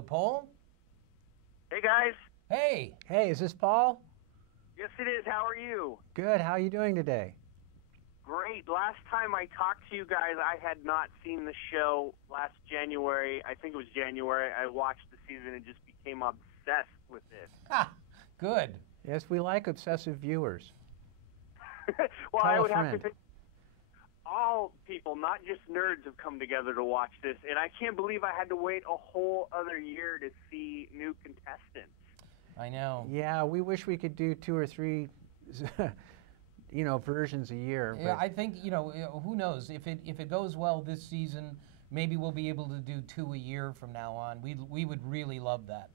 Hello, Paul. Hey, guys. Hey. Hey, is this Paul? Yes, it is. How are you? Good. How are you doing today? Great. Last time I talked to you guys, I had not seen the show last January. I think it was January. I watched the season and just became obsessed with it. Ha! Good. Yes, we like obsessive viewers. Well, Tell I a would have to friend. think all people, not just nerds, have come together to watch this, and I can't believe I had to wait a whole other year to see new contestants. I know. Yeah, we wish we could do 2 or 3, versions a year. Yeah, but I think, who knows? If it goes well this season, maybe we'll be able to do 2 a year from now on. We would really love that.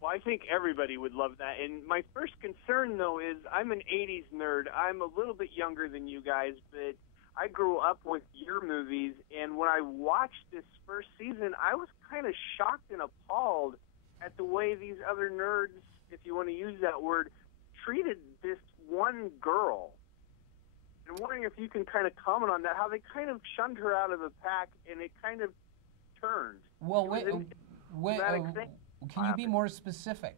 Well, I think everybody would love that. And my first concern, though, is I'm an 80s nerd. I'm a little bit younger than you guys, but I grew up with your movies. And when I watched this first season, I was kind of shocked and appalled at the way these other nerds, if you want to use that word, treated this one girl. And I'm wondering if you can kind of comment on that, how they kind of shunned her out of the pack, and it kind of turned. Well, can you be happened. more specific?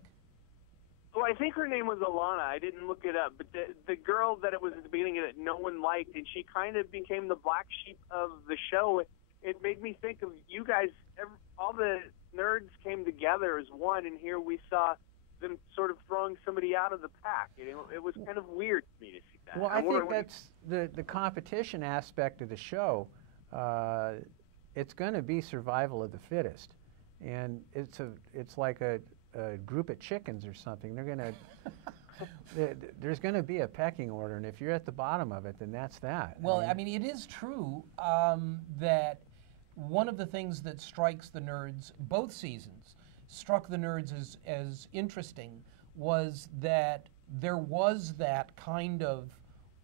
Well, I think her name was Alana. I didn't look it up, but the girl that it was at the beginning that no one liked, and she kind of became the black sheep of the show. It made me think of you guys. All the nerds came together as one, and here we saw them sort of throwing somebody out of the pack. It was kind of weird to me to see that. Well, I think that's the competition aspect of the show. It's going to be survival of the fittest, and it's like a group of chickens or something. They're going to there's going to be a pecking order, and if you're at the bottom of it, then that's that. Well, I mean, it is true that one of the things that strikes the nerds, both seasons, struck the nerds as interesting was that there was that kind of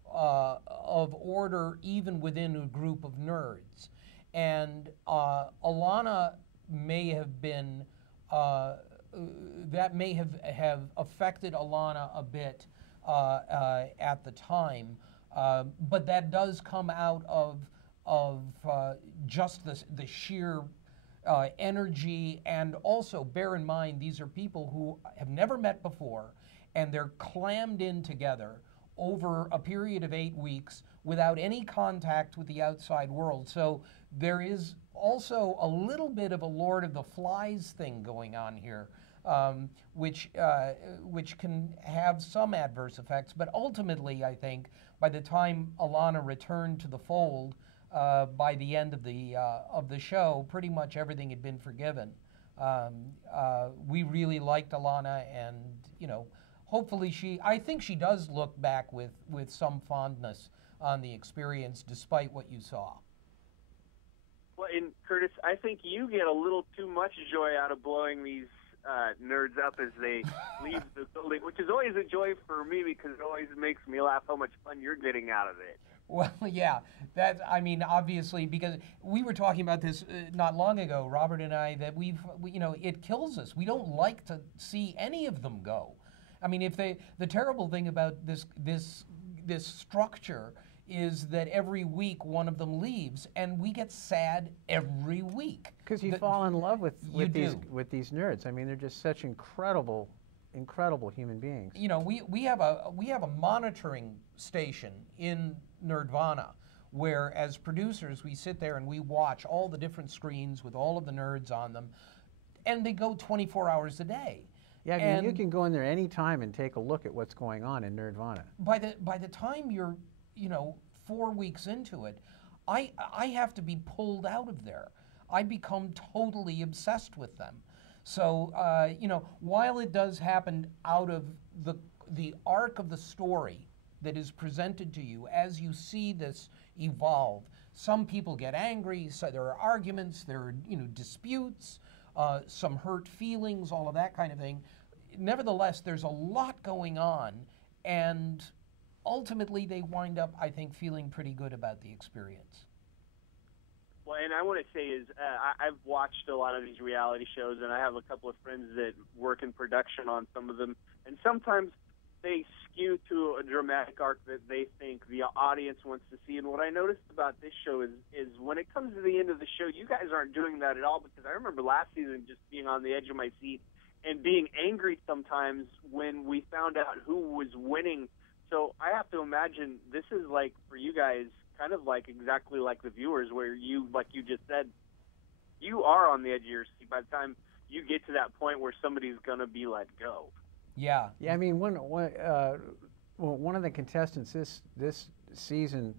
order even within a group of nerds. And Alana may have been, that may have affected Alana a bit at the time, but that does come out of just the sheer energy, and also bear in mind these are people who have never met before, and they're clammed in together over a period of 8 weeks without any contact with the outside world. So there is also a little bit of a Lord of the Flies thing going on here, which can have some adverse effects. But ultimately, I think by the time Alana returned to the fold, by the end of the show, pretty much everything had been forgiven. We really liked Alana, and hopefully I think she does look back with some fondness on the experience, despite what you saw. Well, and Curtis, I think you get a little too much joy out of blowing these nerds up as they leave the building, which is always a joy for me because it always makes me laugh how much fun you're getting out of it. Well, yeah, obviously, because we were talking about this not long ago, Robert and I, that it kills us. We don't like to see any of them go. I mean, the terrible thing about this structure is that every week one of them leaves, and we get sad every week. Because you fall in love with these nerds. I mean, they're just such incredible human beings. We have a monitoring station in Nerdvana, where as producers we sit there and we watch all the different screens with all of the nerds on them, and they go 24 hours a day. Yeah, I mean, you can go in there any time and take a look at what's going on in Nerdvana. By the time you're 4 weeks into it, I have to be pulled out of there. I become totally obsessed with them. So while it does happen out of the arc of the story that is presented to you as you see this evolve, some people get angry. So there are arguments, there are disputes, some hurt feelings, all of that kind of thing. Nevertheless, there's a lot going on, and ultimately they wind up, I think, feeling pretty good about the experience. Well, and I want to say is I've watched a lot of these reality shows, and I have a couple of friends that work in production on some of them, and sometimes they skew to a dramatic arc that they think the audience wants to see. And what I noticed about this show is when it comes to the end of the show, you guys aren't doing that at all, because I remember last season just being on the edge of my seat and being angry sometimes when we found out who was winning. So I have to imagine this is like, for you guys, kind of like exactly like the viewers, where you, like you just said, you are on the edge of your seat by the time you get to that point where somebody's going to be let go. Yeah. Yeah. I mean, one of the contestants this season,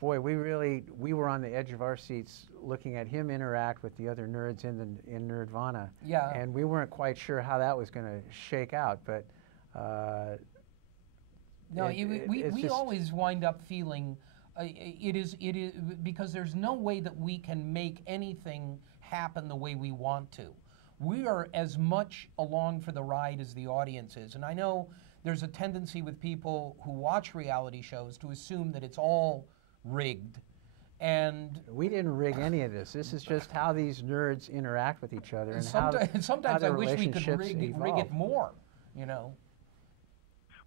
boy, we were on the edge of our seats looking at him interact with the other nerds in Nerdvana. Yeah. And we weren't quite sure how that was going to shake out, but. No, we always wind up feeling it is because there's no way that we can make anything happen the way we want to. We are as much along for the ride as the audience is. And I know there's a tendency with people who watch reality shows to assume that it's all rigged. And we didn't rig any of this. This is just how these nerds interact with each other, and sometimes how I wish we could rig it more, you know.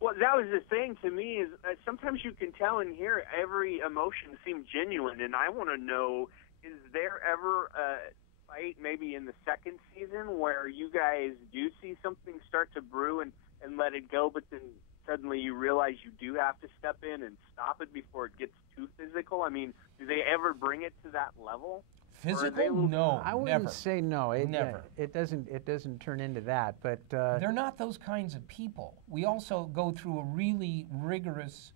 Well, that was the thing to me, is sometimes you can tell and hear every emotion seem genuine, and I want to know, is there ever a fight maybe in the second season where you guys do see something start to brew and let it go, but then suddenly you realize you do have to step in and stop it before it gets too physical? I mean, do they ever bring it to that level? Physical? No, I wouldn't never. say no. Never. It doesn't turn into that. But they're not those kinds of people. We also go through a really rigorous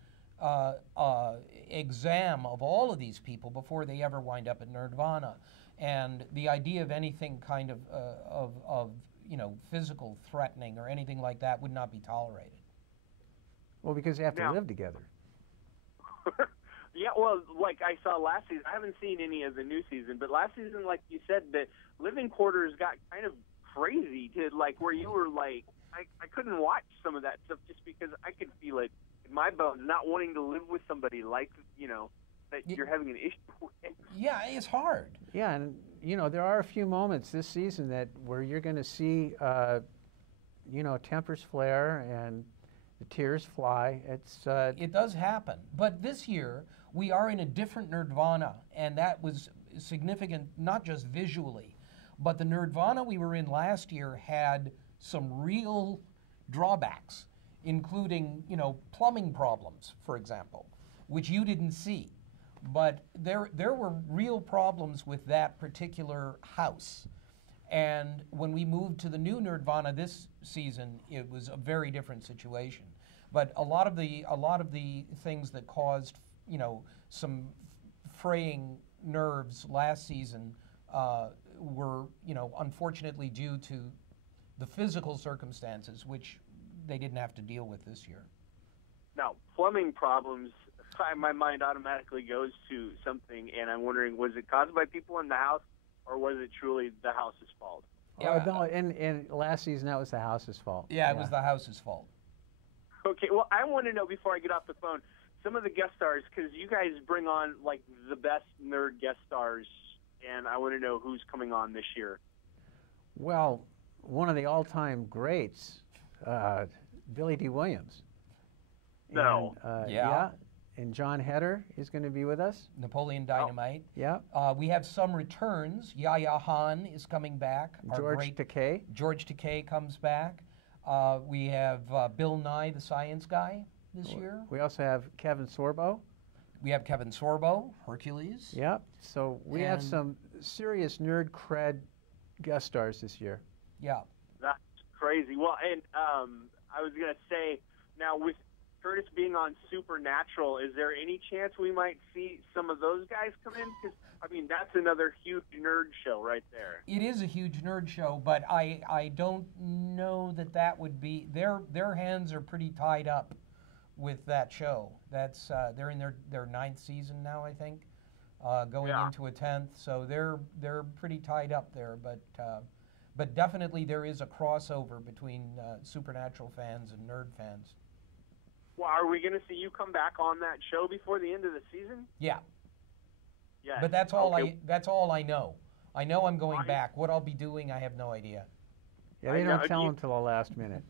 exam of all of these people before they ever wind up at Nerdvana, and the idea of anything kind of you know, physical threatening or anything like that would not be tolerated. Well, because they have to live together. Yeah, well, like I saw last season, I haven't seen any of the new season, but last season, like you said, the living quarters got kind of crazy to, like, where you were like, I couldn't watch some of that stuff just because I could feel it in my bones, not wanting to live with somebody like, you know, that you're having an issue with. Yeah, it's hard. Yeah, and, you know, there are a few moments this season where you're going to see, you know, tempers flare and the tears fly. It does happen. But this year, we are in a different Nerdvana, and that was significant, not just visually, but the Nerdvana we were in last year had some real drawbacks, including, you know, plumbing problems, for example, which you didn't see. But there were real problems with that particular house. And when we moved to the new Nerdvana this season, it was a very different situation. But a lot of the things that caused, you know, some fraying nerves last season were, you know, unfortunately due to the physical circumstances, which they didn't have to deal with this year. Now, plumbing problems, my mind automatically goes to something, and I'm wondering, was it caused by people in the house, or was it truly the house's fault? Yeah, no, in last season, that was the house's fault. Yeah, it was the house's fault. Okay, well, I want to know, before I get off the phone, some of the guest stars, because you guys bring on, like, the best nerd guest stars, and I want to know who's coming on this year. Well, one of the all-time greats, Billy D. Williams. No. And, yeah. And John Heder is going to be with us. Napoleon Dynamite. Yeah. We have some returns. Yahya Hahn is coming back. George Takei. George Takei comes back. We have Bill Nye, the science guy, this year. We also have Kevin Sorbo. We have Kevin Sorbo, Hercules. Yep. So we have some serious nerd cred guest stars this year. Yeah. That's crazy. Well, and I was going to say, now with Curtis being on Supernatural, is there any chance we might see some of those guys come in? Because, I mean, that's another huge nerd show right there. It is a huge nerd show, but I don't know that would be, their hands are pretty tied up with that show. That's they're in their 9th season now, I think, going into a 10th. So they're pretty tied up there, but definitely there is a crossover between Supernatural fans and nerd fans. Well, are we going to see you come back on that show before the end of the season? Yeah. Yeah. But that's all I know. I know I'm going back. What I'll be doing, I have no idea. Yeah, they don't tell them till the last minute.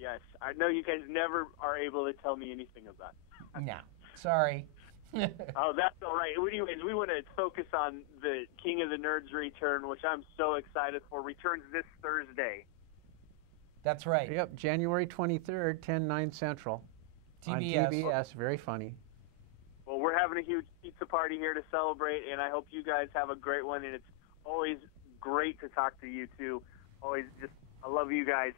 Yes, I know you guys never are able to tell me anything about it. No, sorry. Oh, that's all right. Anyways, we want to focus on the King of the Nerds return, which I'm so excited for. Returns this Thursday. That's right. Yep, January 23rd, 10/9 Central. TBS. On TBS, very funny. Well, we're having a huge pizza party here to celebrate, and I hope you guys have a great one. And it's always great to talk to you two. Always just, I love you guys.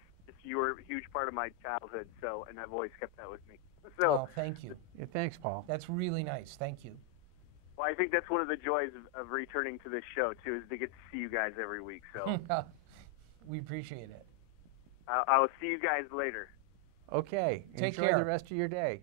You were a huge part of my childhood, so, and I've always kept that with me. So, Oh, thank you. Yeah, thanks, Paul. That's really nice. Thank you. well, I think that's one of the joys of returning to this show, too, is to get to see you guys every week. So We appreciate it. I will see you guys later. Okay. Take Enjoy care. the rest of your day.